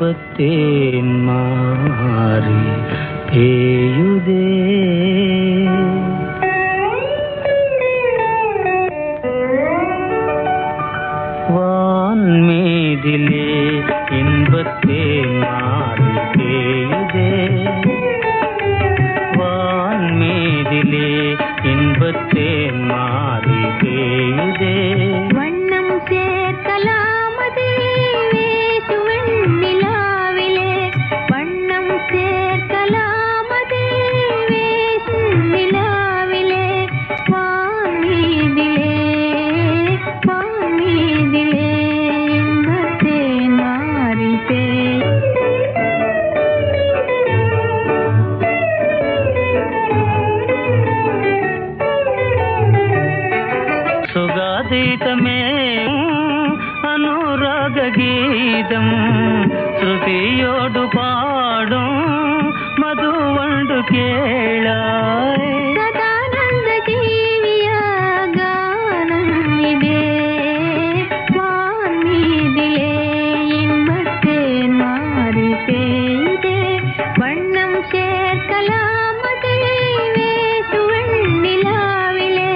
இன்பத்தேன் மாறி பேயுதே. வான்மீதிலே இன்பத்தேன் மாறி பேயுதே. வான்மீதிலே இன்பத்தேன் மாறி பேயுதே. வண்ணம் சேர்க்கலாமது வேசுவன் நிலாவிலே. வண்ணம் சேர்க்கலாமது வேசும் நிலாவிலே. வான்மீதிலே வான்மீதிலே இன்பத்தேன் மாறி பேய். சுகாதீதமே அனுராக கீதம் ஸ்ருதியோடு பாடும் மதுவண்டு கேளாய். சதானந்த ஜீவிய கானம் இதே. வான்மீதிலே இன்பத்தேன் மாறி பேயுதே. வண்ணம் சேர்க்கலாமது வேசுவன் நிலாவிலே.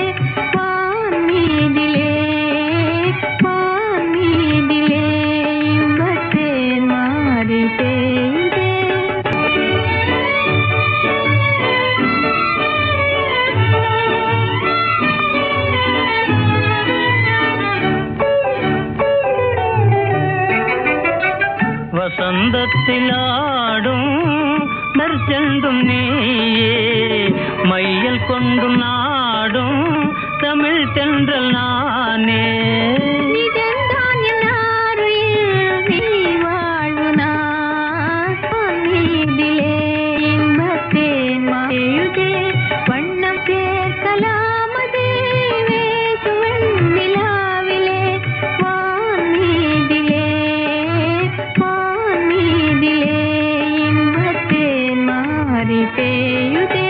வான்மீதிலே வான்மீதிலே இன்பத்தேன் மாறி பேயுதே. வசந்தத்திலாடும் நற்செண்டும் நீயே. மையல் கொண்டு நாடும் தமிழ் தென்றல் நானே. நிஜந்தான் என் ஆருயிர் நீ வாழ்வு நான். வான்மீதிலே இன்பத்தேன் மாறியுதே. வண்ணம் சேர்க்கலாமது வேசுவன் நிலாவிலே. வான்மீதிலே வான்மீதிலே இன்பத்தேன் மாறி பேயுதே.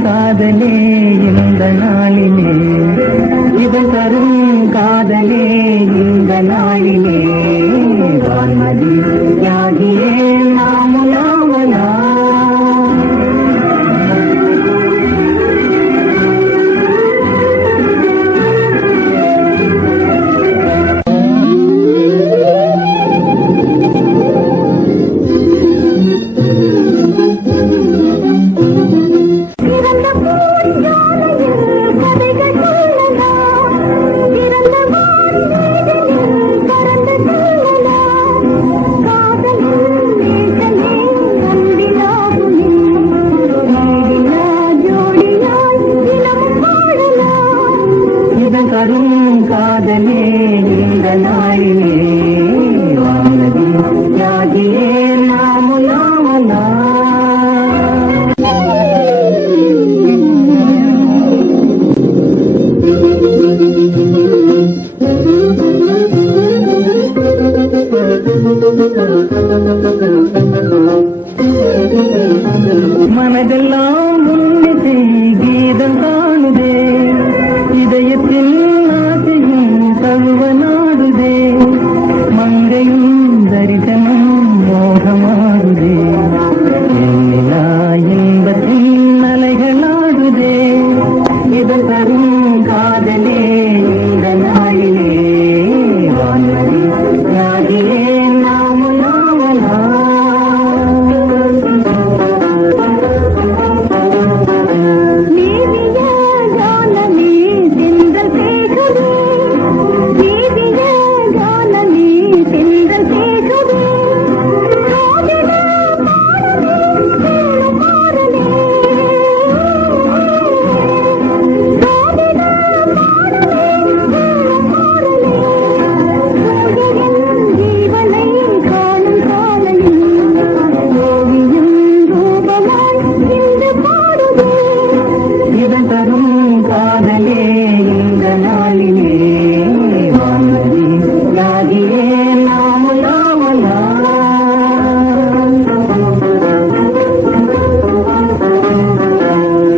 காதலே இந்த நாளிலே இவன் தரும் காதலே இந்த நாளிலே வான்மதி யாகியே நாமுலாவலா தரும் காதலே இந்த நாளிலே வானதி யாகியே நாமுலாவலா மனதெல்லாம் உன்னிசை கீதம் காணுதே இதயத்தில் ஆசையும் தழுவ நாடுதே மங்கையும் தரிசனம் மோகமாடுதே எல்லா இன்பத்தின் அலைகளாடுதே இது தரும் காதலே இந்த நாளிலே வான்மதி யாகியே நாமுலாவலா காதலே இந்த நாளிலே வானதி யாகியே நாமுலாவலா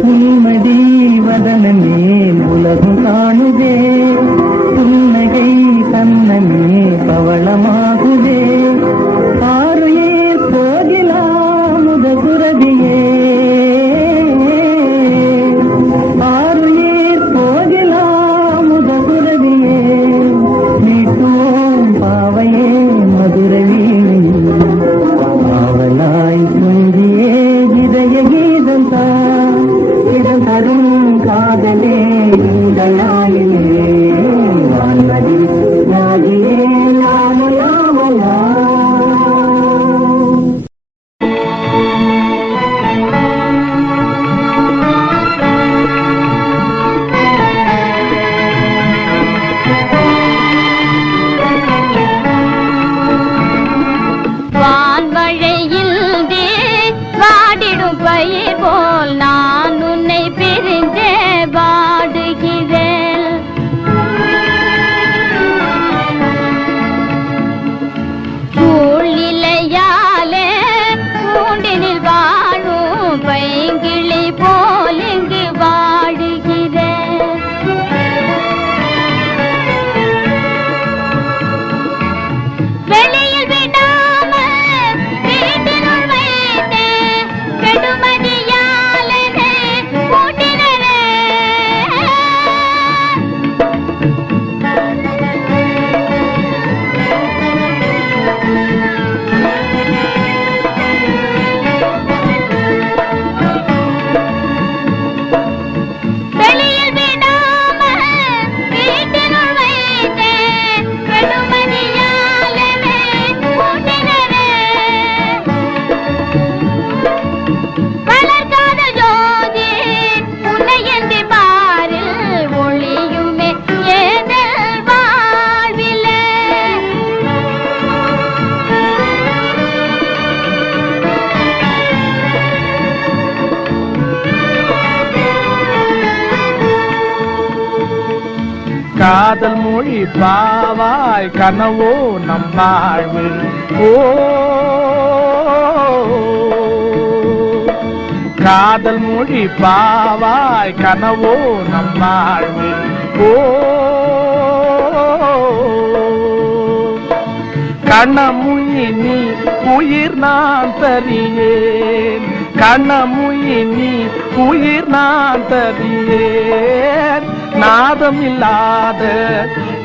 நீமதி வதனமே உலகம் காணுதே புன்னகை கண்ணமே பவளமாகுதே ஆறுயிர் போகிலாம் முதகுரவியே பாவையே மதுரவீணையில் ஆவலாய் துஞ்சியே இதய கீதம் இதம் தரும் காதலே இந்த நாளிலே வான்மதி யாகியே நாமுலாவலா பயிர் போல் நான் உன்னை பிரிந்தே வாடுகிறேன் சூழ்நிலையாலே கூண்டினில் வாழும் பைங்கிளி போல் இங்கு வாடுகிறேன் வெளியில் விடாமல் வீட்டினுள் வைத்தேன் கெடுமதியாலே கூட்டினரே வெளியில் விடாமல் வீட்டினுள் வைத்தேன் கெடுமதியாலே கூட்டினரே வளர்க்காத ஜோதி உன்னை எந்தி பாரில் ஒளியுமே ஏதல் வாழ்விலே காதல் மொழி பாவாய் கனவோ நம் வாழ்வு ஓ காதல் மொழி பாவாய் கனவோ நம் வாழ்வு. ஓ கண்ணமுயினி உயிர் நான் தரியேன், கண்ணமுயினி உயிர் நான் தரியேன். நாதம் இல்லாத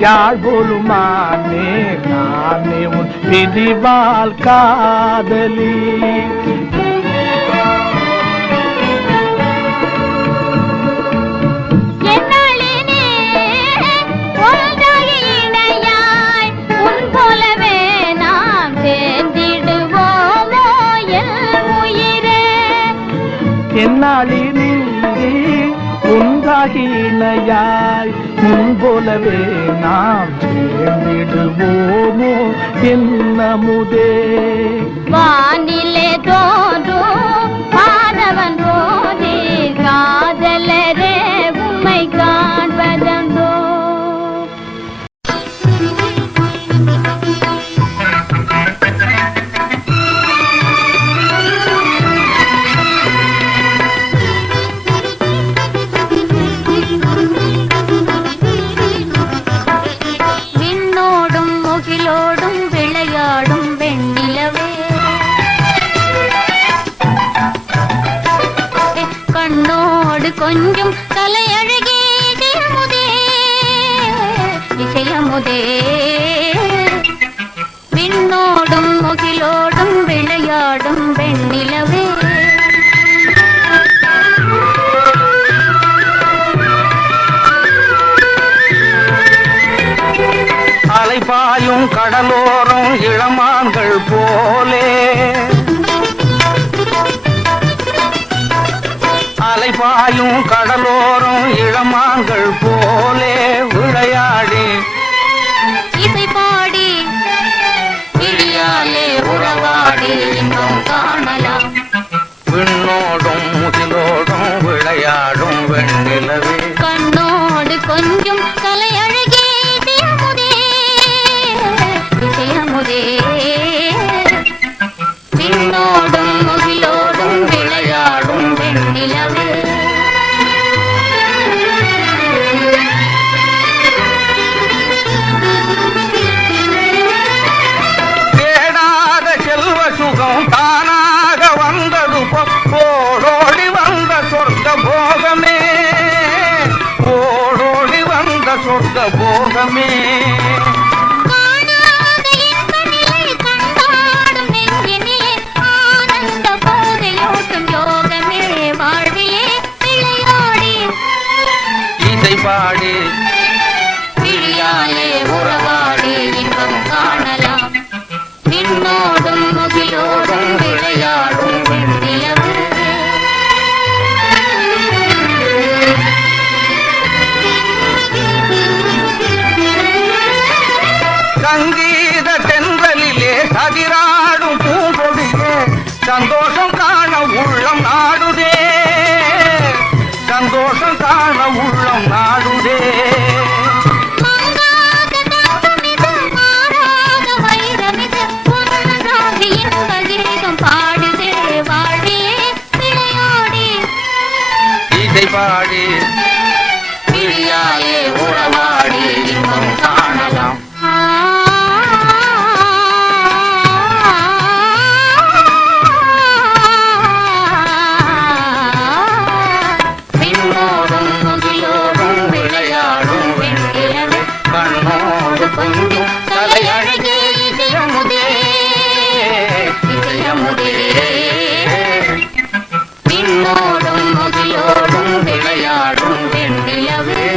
யாழ் போலுமானே நானே உன் விதிவால் காதலி. என்னாளினே ஒன்றாகி இணையாய் முன் போலவே நாம் சேர்ந்திடுவோமோ என்னமுதே. வானிலே தோன்றும் மாதவன் போதே காதலரே உம்மை காண்பதந்தோ. கொஞ்சம் தலையழகே இசையமுதே இசையமுதே. விண்ணோடும் முகிலோடும் விளையாடும் வெண்ணிலவே. அலைபாயும் கடலோரம் இளமான்கள் போலே, அலைபாயும் கடலோரம் இளமான்கள் போலே விளையாடி இசை பாடி விழியாலே உறவாடி இன்பம் காணலாம். விண்ணோடும் முகிலோடும் விளையாடும் வெண்ணிலவே. கண்ணோடு கொஞ்சம் தலையழகே இசையமுதே இசையமுதே. விண்ணோடும் முகிலோடும் விளையாடும் வெண்ணிலவே. தேடாத செல்வ சுகம் தானாக வந்தது ஓடோடி வந்த சொர்க்க போகமே, ஓடோடி வந்த சொர்க்க போகமே. பாடி விழியாலே உறவாடி இன்பம் காணலாம். விண்ணோடும் முகிலோடும் விளையாடும் வெண்ணிலவே. சங்கீத தென்றலிலே சதிராடும் பூங்கொடியே சந்தோஷம் காண உள்ளம் நாடுதே, சந்தோஷம் காண உள்ளம் நாடுதே. இசை பாடி விழியாலே உறவாடி இன்பம் காணலாம். கண்ணோடு கொஞ்சம் தலையழகே இசையமுதே இசையமுதே. விண்ணோடும் முகிலோடும் விளையாடும் வெண்ணிலவே.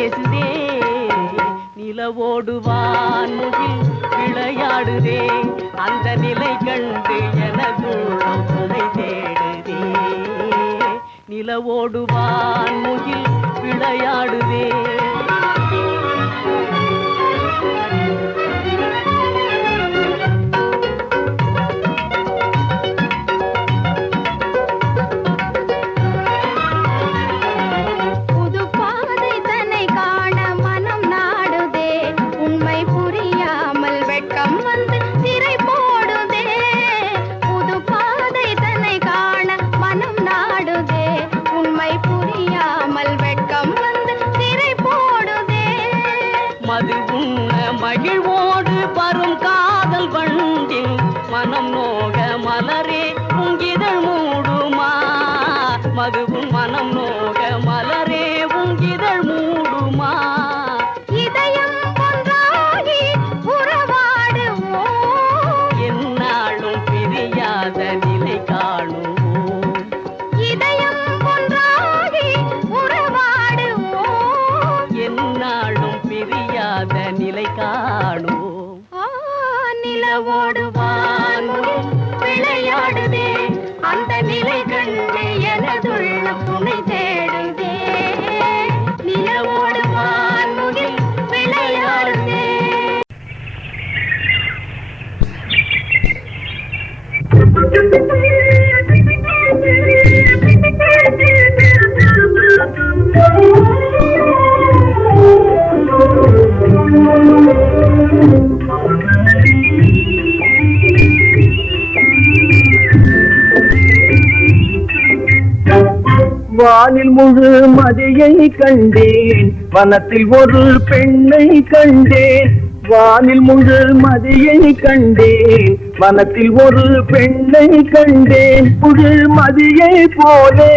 பேசுதே நிலவோடு வான்முகில் விளையாடுதே அந்த நிலை கண்டு எனதுள்ளம் துணை தேடுதே நிலவோடு வான்முகில் விளையாடுதே மது உண்ண மகிழ்வோடு வரும் காதல் வண்டில் மனம் நோக மலரே உங்கிதழ் மூடுமா மதுவும் மனம் நோக மலரே உங்கிதழ் மூடுமா இதயம் ஒன்றாகி உறவாடுவோம் என்னாலும் பிரியாத நிலை காணுவோம் இதயம் ஒன்றாகி உறவாடுவோம் என்னாலும் பிரியாத நிலை காணுவோம் நிலவோடு வான்முகில் விளையாடுதே அந்த நிலை கண்டு எனதுள்ளம் துணை தேடுதே நிலவோடு வான்முகில் விளையாடுதே வானில் முழு மதியை கண்டேன் வனத்தில் ஒரு பெண்ணை கண்டேன் வானில் முழு மதியை கண்டேன் வனத்தில் ஒரு பெண்ணை கண்டேன் முழு மதியை போலே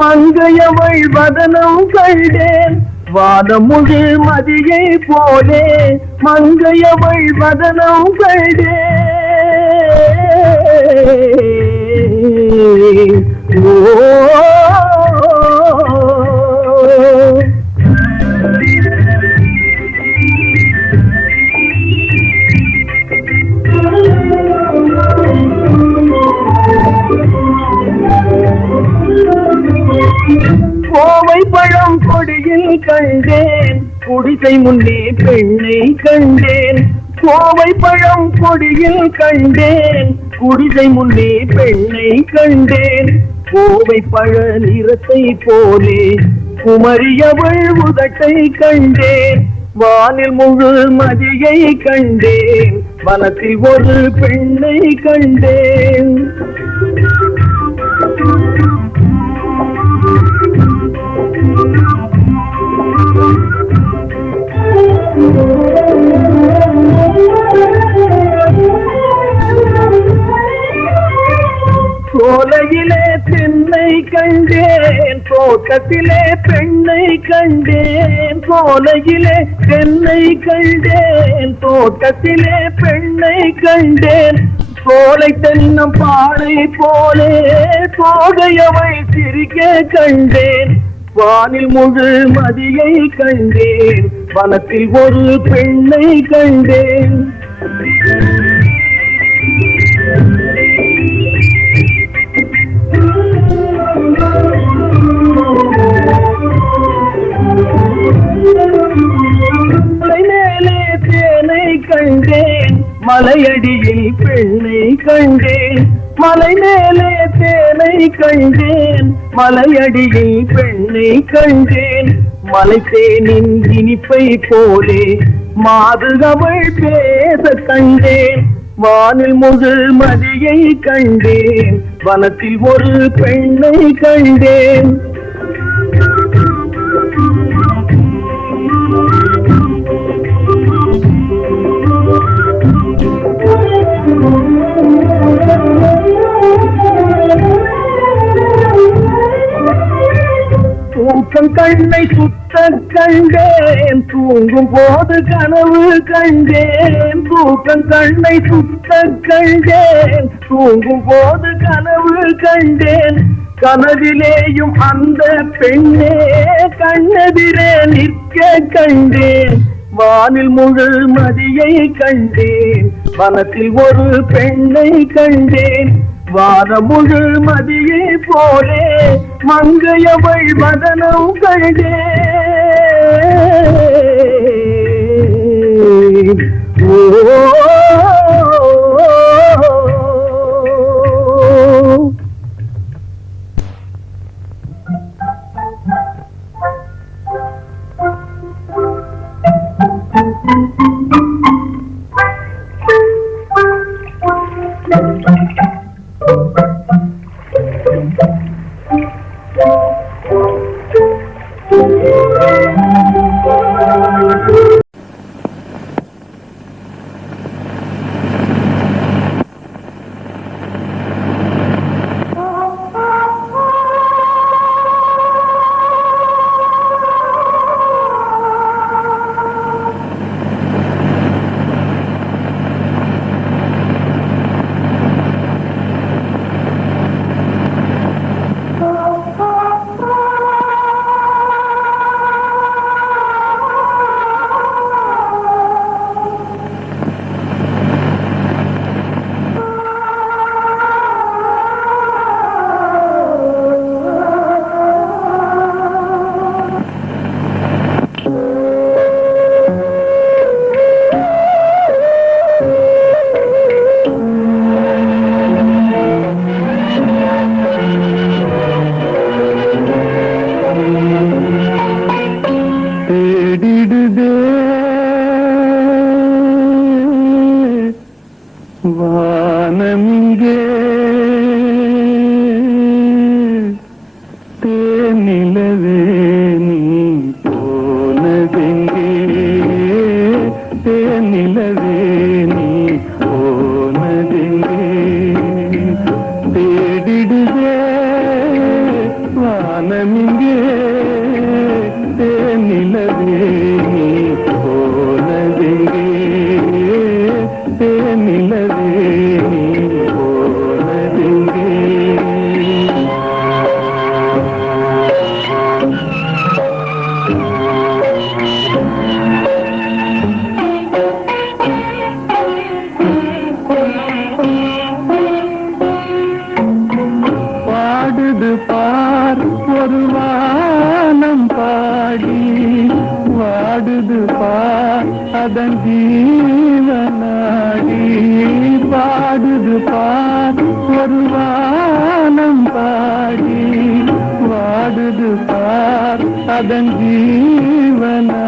மங்கையவள் வதனம் கண்டேன் வானம் முழு மதியை போலே மங்கையவள் வதனம் கண்டேன் கோவை பழம் கொடியில் கண்டேன் குடிசை முன்னே பெண்ணை கண்டேன் கோவை பழம் கொடியில் கண்டேன் குடிசை முன்னே பெண்ணை கண்டேன் கோவை பழ நிறத்தை போலே குமரியவள் உதட்டை கண்டேன் வானில் முழு மதியை கண்டேன் வனத்தில் ஒரு பெண்ணை கண்டேன் சோலையிலே தென்னை கண்டேன் தோட்டத்திலே பெண்ணை கண்டேன் சோலையிலே தென்னை கண்டேன் தோட்டத்திலே பெண்ணை கண்டேன் சோலை தென்னம் பாறை போலே தோகையவை சிரிக்க கண்டேன் வானில் முழு மதியை கண்டேன் வனத்தில் ஒரு பெண்ணை கண்டேன் மேலே தேனை கண்டேன் மலையடியில் பெண்ணை கண்டேன் மலை மேலே தேனை கண்டேன் மலையடியில் பெண்ணை கண்டேன் மலை தேனின் இனிப்பை போலே மாதுகவள் பேச கண்டேன் வானில் முழு மதியை கண்டேன் வனத்தில் ஒரு பெண்ணை கண்டேன் தூக்கம் கண்ணை சுத்த கண்டேன் தூங்கும் போது கனவு கண்டேன் தூக்கம் கண்ணை சுத்த கண்டேன் தூங்கும் போது கனவு கண்டேன் கனவிலேயும் அந்த பெண்ணே கண்ணெதிரே நிற்க கண்டேன். வானில் முழு மதியை கண்டேன், வனத்தில் ஒரு பெண்ணை கண்டேன். வான முழு மதியை போலே மங்கையவள் வதனம் கண்டேன். ஓ வானமிங்கே தேனிலவே நீ போனதெங்கே, தேனிலவே நீ போனதெங்கே. தேடிடுதே வானமிங்கே தேனிலவே நீ போனதெங்கே, தேனிலவே நீ போனதெங்கே. பாடுது பார் ஒரு வானம் பாடி, வாடுது பார் அதன் ஜீவனாடி. பாடுது பார் ஒரு வானம் பாடி, வாடுது பார் அதன் ஜீவனாடி.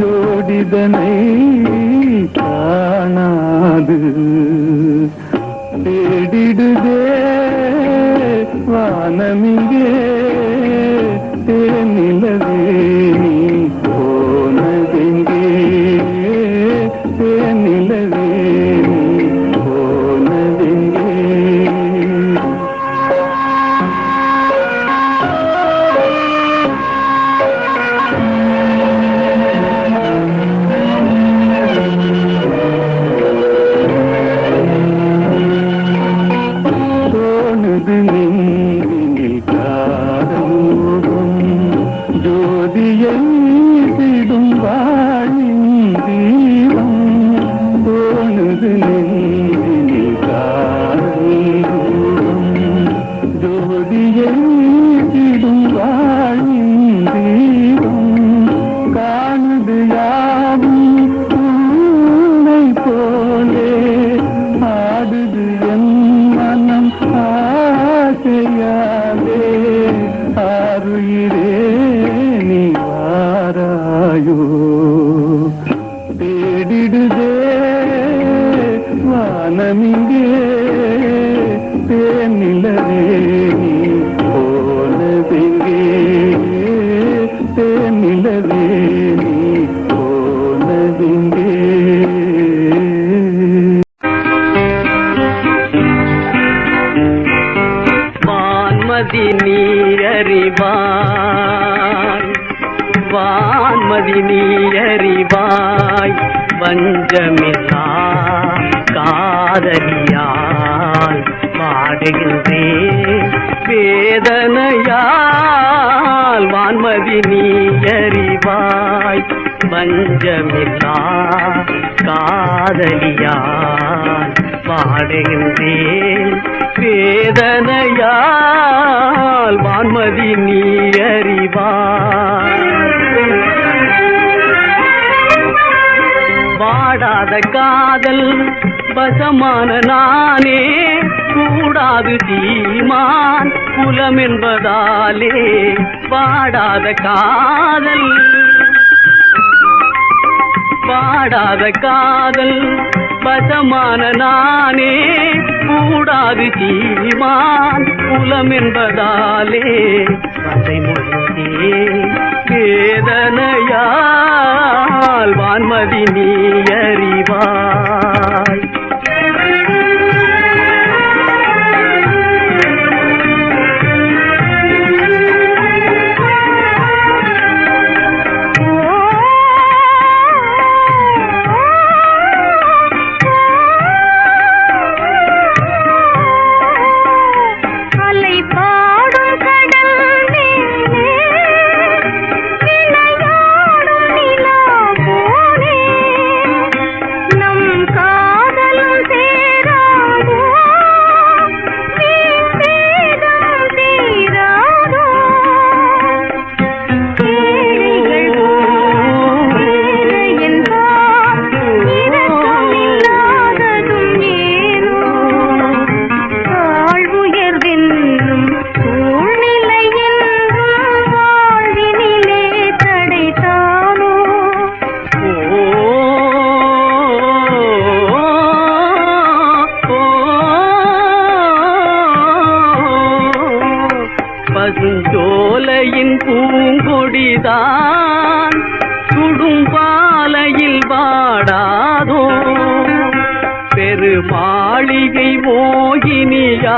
ஜோடிதனை காணாது தேடிடுதே வானமிங்கே தேனிலவே நீ போனதெங்கே, தேனிலவே நீ போனதெங்கே. தோணுது நெஞ்சினில் காதலோகம், ஜோதியை திடும் வாழின் தீபம். தோணுது நெஞ்சினில் காதலோகம், ஜோதியை திடும் வாழின் தீபம். காணுது யாவும் உன்னை போலே, ஆடுது என் மனம் ஆசையாலே. ஆருயிரே நீ வாராயோ, தேடிடுதே வானமிங்கே தேனிலவே நீ போனதெங்கே, தேனிலவே நீ போனதெங்கே. வான்மதி நீ அறிவாய், வான்மதி நீ அறிவாய். வஞ்சமில்லா காதலியால் பாடுகின்றேன் வேதனையால் வான்மதி நீ அறிவாய் வஞ்சமில்லா காதலியால் பாடுகின்றேன் வேதனையால் வான்மதி நீ அறிவாய் வாடாத காதல் வசமான நானே கூடாது தீமான் குலம் என்பதாலே வாடாத காதல் வசமான நானே கூடாது தீமான் குலம் என்பதாலே அதை முடிந்தே வேதனையால் வான்மதி நீ அறிவாய் பசுஞ்சோலையின் பூங்கொடிதான் சுடும்பாலையில் வாடாதோ பெருமாளிகை மோகினியாள்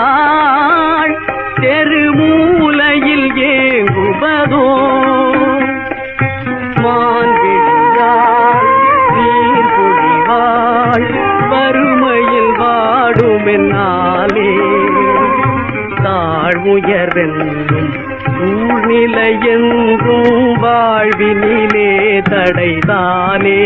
தெருமூலையில் ஏங்குவதோ மான்விழியாள் நீர் பொழிவாள் வறுமையில் வாடுமென்னாலே தாழ்வுயர்வென்றும் சூழ்நிலை என்றும் வாழ்வினிலே தடைதானே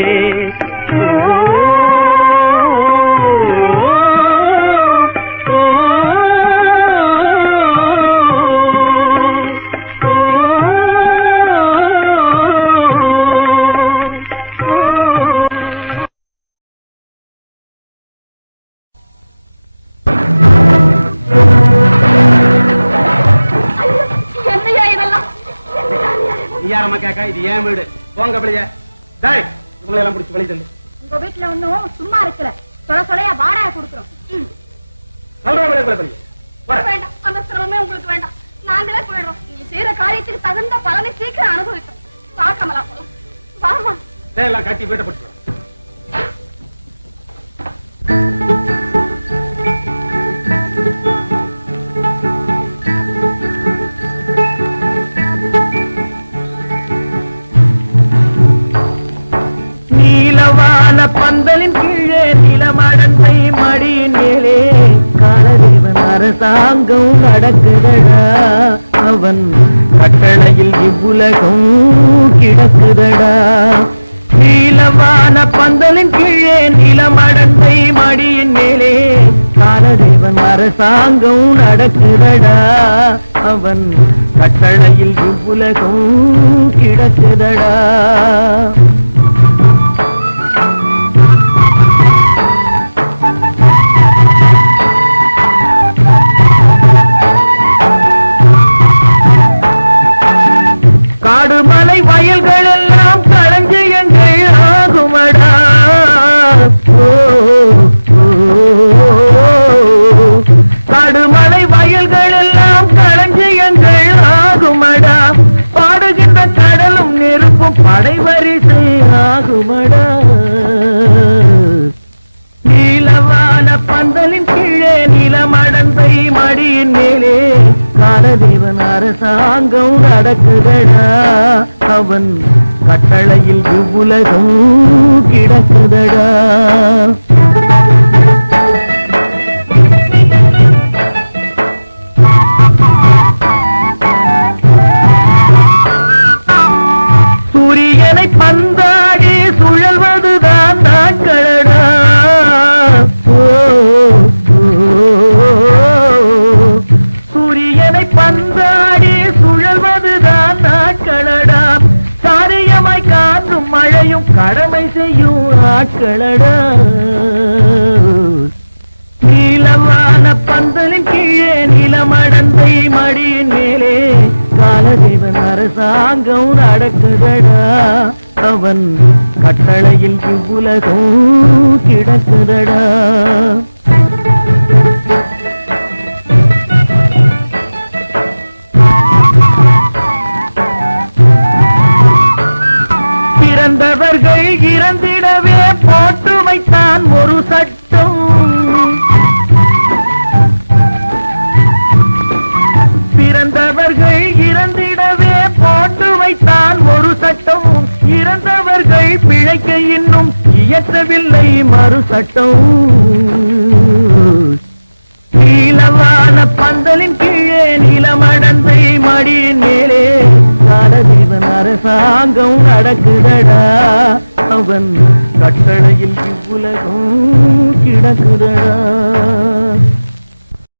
இது ஏன் வீடு போங்க வெளியே டேய் உங்களை எல்லாம் பிடிச்சு வெளியே தள்ளு உங்க வீட்டுல ஒண்ணும் சும்மா இருக்கல சொலையா வாடகை கொடுக்குறோம் வேண்டாம் அந்த சிரமமே உங்களுக்கு வேண்டாம் நாங்களே போயிடுறோம் நீங்க செய்யற காரியத்துக்கு தகுந்த பலனை சீக்கிரம் அனுபவித்தோம் பார்க்கமலாம் வாமா எல்லாம் கட்டி வீட்டப்பட்டு நீலவான பந்தலின் கீழே நிலமடந்தை மடியின் மேலே காலதேவன் அரசாங்கம் நடக்குதடா அவன் கட்டளையில் இவ்வுலகம் கிடக்குதடா நீலவான பந்தலின் கீழே நிலமடந்தை மடியின் மேலே காலதேவன் அரசாங்கம் நடக்குதடா அவன் கட்டளையில் இவ்வுலகம் கிடக்குதடா காடுமலை வயல்கள் எல்லாம் களஞ்சியங்கள் ஆகுமடா காடுமலை வயல்கள் எல்லாம் களஞ்சியங்கள் ஆகுமடா பாடுகின்ற கடலும் நெருப்பும் படைவரிசை ஆகுமடா நீலவான பந்தலின் கீழே நிலமடந்தை மடியின் மேலே காலதேவன் அரசாங்கம் நடக்குதடா அவன் கட்டளையில் இவ்வுலகம் கிடக்குதடா கடமை செய்யும் ஆட்களடா. நீலவான பந்தலின் கீழே நிலமடந்தை மடியின் மேலே காலதேவன் அரசாங்கம் நடக்குதடா. அவன் கட்டளையில் இவ்வுலகம் கிடக்குதடா. பிறந்தவர்கள் இறந்திடவே போட்டு வைத்தான் ஒரு சட்டம். பிறந்தவர்கள் இறந்திடவே போட்டு வைத்தான் ஒரு சட்டம். இறந்தவர்கள் பிழைக்க இன்னும் இயற்றவில்லை மறு சட்டம். நீலவான பந்தலின் கீழே நிலமடந்தை மடியின் மேலே காலதேவன் அரசாங்கம் நடக்குதடா. அவன் கட்டளையில் இவ்வுலகம் கிடக்குதடா.